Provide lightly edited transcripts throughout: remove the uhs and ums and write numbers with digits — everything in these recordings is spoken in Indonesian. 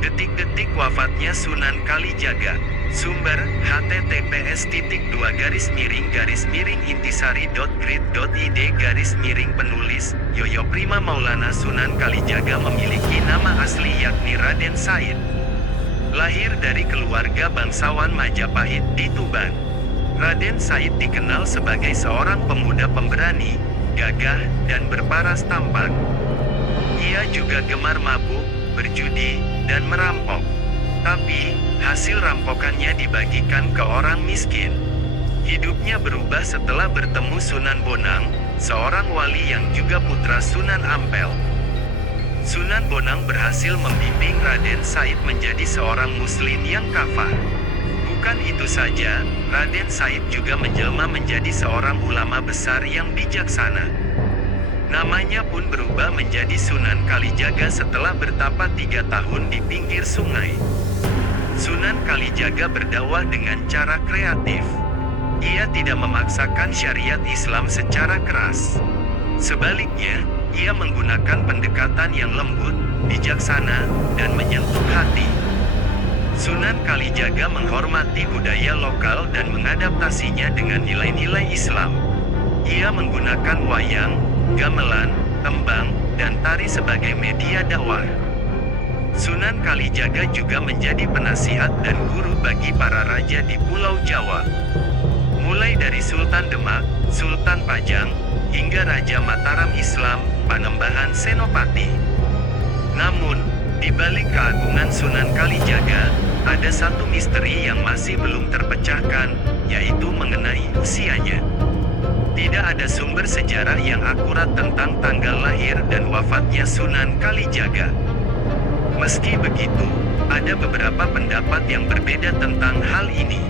Detik-detik wafatnya Sunan Kalijaga. Sumber, https://intisari.grid.id/penulis, Yoyo Prima Maulana. Sunan Kalijaga memiliki nama asli yakni Raden Said. Lahir dari keluarga bangsawan Majapahit di Tuban. Raden Said dikenal sebagai seorang pemuda pemberani, gagah, dan berparas tampan. Ia juga gemar mabuk, berjudi, dan merampok. Tapi, hasil rampokannya dibagikan ke orang miskin. Hidupnya berubah setelah bertemu Sunan Bonang, seorang wali yang juga putra Sunan Ampel. Sunan Bonang berhasil membimbing Raden Said menjadi seorang muslim yang kafah. Bukan itu saja, Raden Said juga menjelma menjadi seorang ulama besar yang bijaksana. Namanya pun berubah menjadi Sunan Kalijaga setelah bertapa 3 tahun di pinggir sungai. Sunan Kalijaga berdakwah dengan cara kreatif. Ia tidak memaksakan syariat Islam secara keras. Sebaliknya, ia menggunakan pendekatan yang lembut, bijaksana, dan menyentuh hati. Sunan Kalijaga menghormati budaya lokal dan mengadaptasinya dengan nilai-nilai Islam. Ia menggunakan wayang, gamelan, tembang, dan tari sebagai media dakwah. Sunan Kalijaga juga menjadi penasihat dan guru bagi para raja di Pulau Jawa. Mulai dari Sultan Demak, Sultan Pajang, hingga Raja Mataram Islam, Panembahan Senopati. Namun, di balik keagungan Sunan Kalijaga, ada satu misteri yang masih belum terpecahkan, yaitu mengenai usianya. Tidak ada sumber sejarah yang akurat tentang tanggal lahir dan wafatnya Sunan Kalijaga. Meski begitu, ada beberapa pendapat yang berbeda tentang hal ini.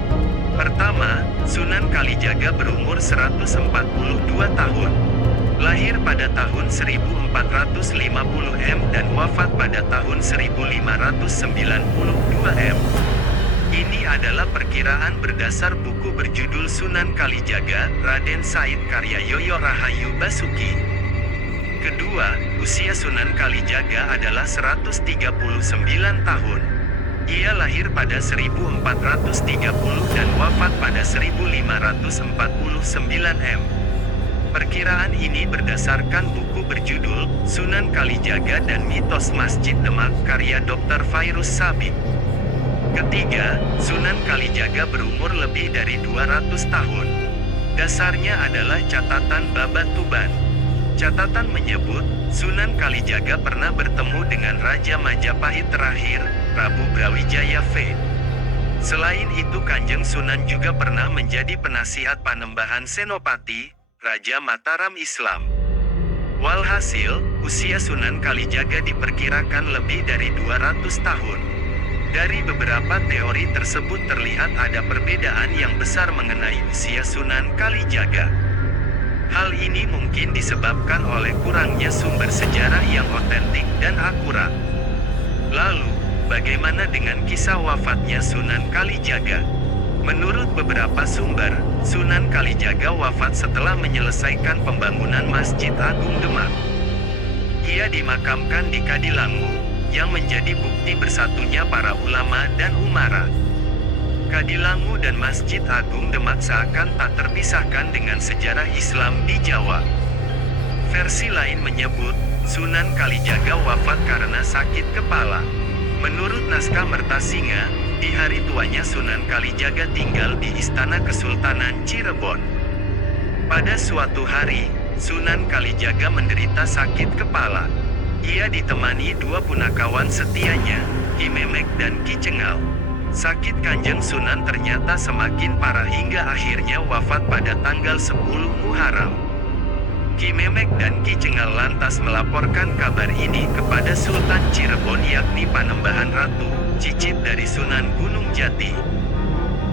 Pertama, Sunan Kalijaga berumur 142 tahun. Lahir pada tahun 1450 M dan wafat pada tahun 1592 M. Ini adalah perkiraan berdasar buku berjudul Sunan Kalijaga, Raden Said karya Yoyo Rahayu Basuki. Kedua, usia Sunan Kalijaga adalah 139 tahun. Ia lahir pada 1430 dan wafat pada 1549 M. Perkiraan ini berdasarkan buku berjudul Sunan Kalijaga dan Mitos Masjid Demak karya Dr. Fairuz Sabit. Ketiga, Sunan Kalijaga berumur lebih dari 200 tahun. Dasarnya adalah catatan Babat Tuban. Catatan menyebut, Sunan Kalijaga pernah bertemu dengan Raja Majapahit terakhir, Prabu Brawijaya V. Selain itu Kanjeng Sunan juga pernah menjadi penasihat Panembahan Senopati, Raja Mataram Islam. Walhasil, usia Sunan Kalijaga diperkirakan lebih dari 200 tahun. Dari beberapa teori tersebut terlihat ada perbedaan yang besar mengenai usia Sunan Kalijaga. Hal ini mungkin disebabkan oleh kurangnya sumber sejarah yang otentik dan akurat. Lalu, bagaimana dengan kisah wafatnya Sunan Kalijaga? Menurut beberapa sumber, Sunan Kalijaga wafat setelah menyelesaikan pembangunan Masjid Agung Demak. Ia dimakamkan di Kadilangu, yang menjadi bukti bersatunya para ulama dan umara. Kadilangu dan Masjid Agung Demak seakan tak terpisahkan dengan sejarah Islam di Jawa. Versi lain menyebut, Sunan Kalijaga wafat karena sakit kepala. Menurut naskah Mertasinga, di hari tuanya Sunan Kalijaga tinggal di Istana Kesultanan Cirebon. Pada suatu hari, Sunan Kalijaga menderita sakit kepala. Ia ditemani 2 punakawan setianya, Ki Memek dan Ki Cengal. Sakit Kanjeng Sunan ternyata semakin parah hingga akhirnya wafat pada tanggal 10 Muharram. Ki Memek dan Ki Cengal lantas melaporkan kabar ini kepada Sultan Cirebon yakni Panembahan Ratu, cicit dari Sunan Gunung Jati.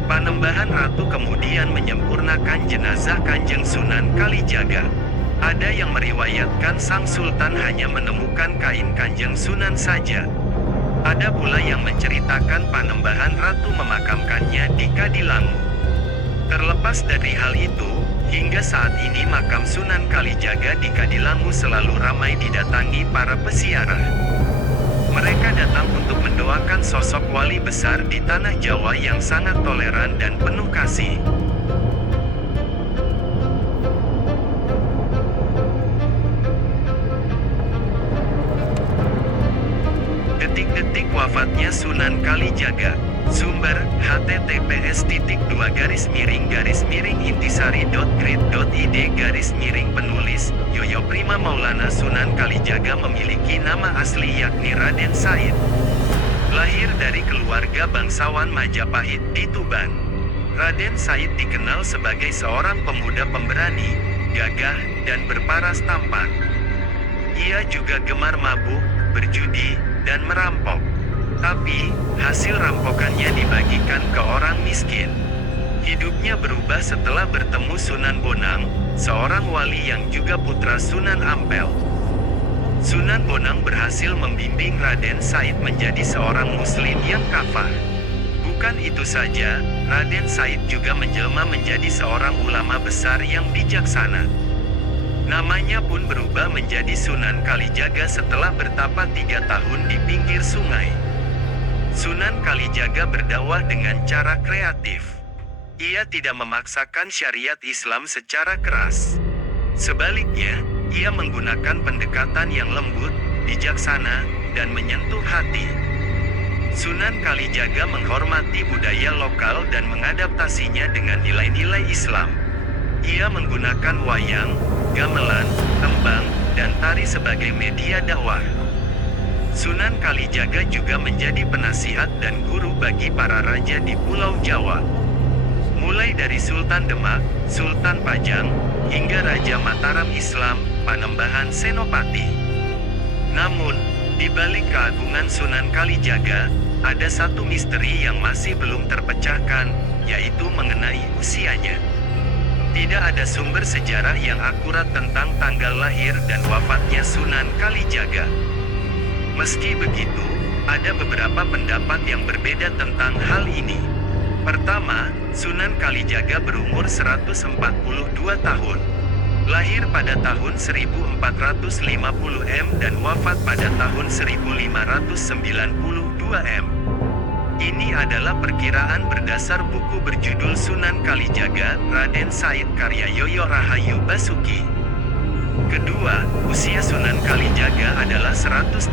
Panembahan Ratu kemudian menyempurnakan jenazah Kanjeng Sunan Kalijaga. Ada yang meriwayatkan sang Sultan hanya menemukan kain Kanjeng Sunan saja. Ada pula yang menceritakan Panembahan Ratu memakamkannya di Kadilangu. Terlepas dari hal itu, hingga saat ini makam Sunan Kalijaga di Kadilangu selalu ramai didatangi para peziarah. Mereka datang untuk mendoakan sosok wali besar di tanah Jawa yang sangat toleran dan penuh kasih. Detik-detik wafatnya Sunan Kalijaga. Sumber, https://intisari.grid.id/penulis, Yoyo Prima Maulana. Sunan Kalijaga memiliki nama asli yakni Raden Said. Lahir dari keluarga bangsawan Majapahit di Tuban. Raden Said dikenal sebagai seorang pemuda pemberani, gagah, dan berparas tampan. Ia juga gemar mabuk, berjudi, dan merampok. Tapi, hasil rampokannya dibagikan ke orang miskin. Hidupnya berubah setelah bertemu Sunan Bonang, seorang wali yang juga putra Sunan Ampel. Sunan Bonang berhasil membimbing Raden Said menjadi seorang muslim yang kafah. Bukan itu saja, Raden Said juga menjelma menjadi seorang ulama besar yang bijaksana. Namanya pun berubah menjadi Sunan Kalijaga setelah bertapa 3 tahun di pinggir sungai. Sunan Kalijaga berdakwah dengan cara kreatif. Ia tidak memaksakan syariat Islam secara keras. Sebaliknya, ia menggunakan pendekatan yang lembut, bijaksana, dan menyentuh hati. Sunan Kalijaga menghormati budaya lokal dan mengadaptasinya dengan nilai-nilai Islam. Ia menggunakan wayang, gamelan, tembang, dan tari sebagai media dakwah. Sunan Kalijaga juga menjadi penasihat dan guru bagi para raja di Pulau Jawa. Mulai dari Sultan Demak, Sultan Pajang, hingga Raja Mataram Islam, Panembahan Senopati. Namun, di balik keagungan Sunan Kalijaga, ada satu misteri yang masih belum terpecahkan, yaitu mengenai usianya. Tidak ada sumber sejarah yang akurat tentang tanggal lahir dan wafatnya Sunan Kalijaga. Meski begitu, ada beberapa pendapat yang berbeda tentang hal ini. Pertama, Sunan Kalijaga berumur 142 tahun. Lahir pada tahun 1450 M dan wafat pada tahun 1592 M. Ini adalah perkiraan berdasar buku berjudul Sunan Kalijaga, Raden Said karya Yoyo Rahayu Basuki. Kedua, usia Sunan Kalijaga adalah 139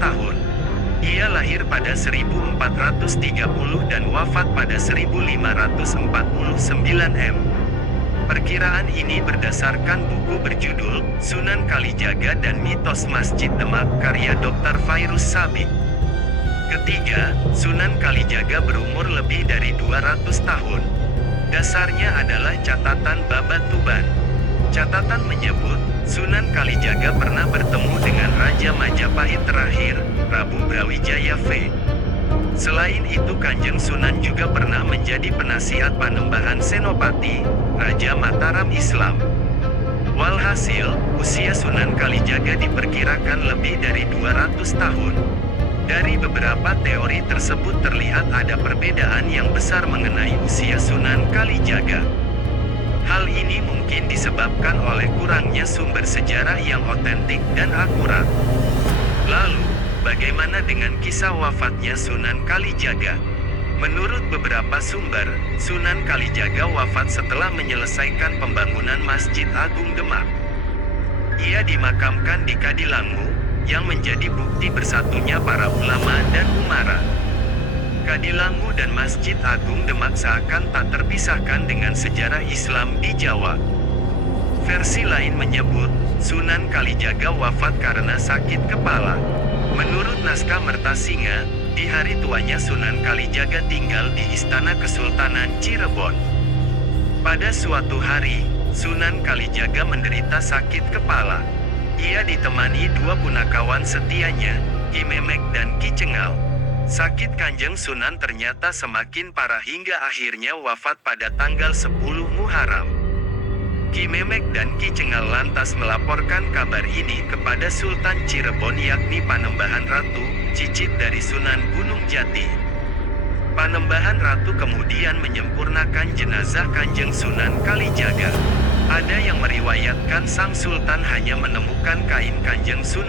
tahun. Ia lahir pada 1430 dan wafat pada 1549 M. Perkiraan ini berdasarkan buku berjudul Sunan Kalijaga dan Mitos Masjid Demak karya Dr. Fairuz Sabik. Ketiga, Sunan Kalijaga berumur lebih dari 200 tahun. Dasarnya adalah catatan Babat Tuban. Catatan menyebut, Sunan Kalijaga pernah bertemu dengan Raja Majapahit terakhir, Prabu Brawijaya V. Selain itu Kanjeng Sunan juga pernah menjadi penasihat Panembahan Senopati, Raja Mataram Islam. Walhasil, usia Sunan Kalijaga diperkirakan lebih dari 200 tahun. Dari beberapa teori tersebut terlihat ada perbedaan yang besar mengenai usia Sunan Kalijaga. Hal ini mungkin disebabkan oleh kurangnya sumber sejarah yang otentik dan akurat. Lalu, bagaimana dengan kisah wafatnya Sunan Kalijaga? Menurut beberapa sumber, Sunan Kalijaga wafat setelah menyelesaikan pembangunan Masjid Agung Demak. Ia dimakamkan di Kadilangu, yang menjadi bukti bersatunya para ulama dan umara. Kadilangu dan Masjid Agung Demak seakan tak terpisahkan dengan sejarah Islam di Jawa. Versi lain menyebut, Sunan Kalijaga wafat karena sakit kepala. Menurut naskah Mertasinga, di hari tuanya Sunan Kalijaga tinggal di Istana Kesultanan Cirebon. Pada suatu hari, Sunan Kalijaga menderita sakit kepala. Ia ditemani 2 punakawan setianya, Ki Memek dan Ki Cengal. Sakit Kanjeng Sunan ternyata semakin parah hingga akhirnya wafat pada tanggal 10 Muharram. Ki Memek dan Ki Cengal lantas melaporkan kabar ini kepada Sultan Cirebon yakni Panembahan Ratu, cicit dari Sunan Gunung Jati. Panembahan Ratu kemudian menyempurnakan jenazah Kanjeng Sunan Kalijaga. Ada yang meriwayatkan sang Sultan hanya menemukan kain Kanjeng Sunan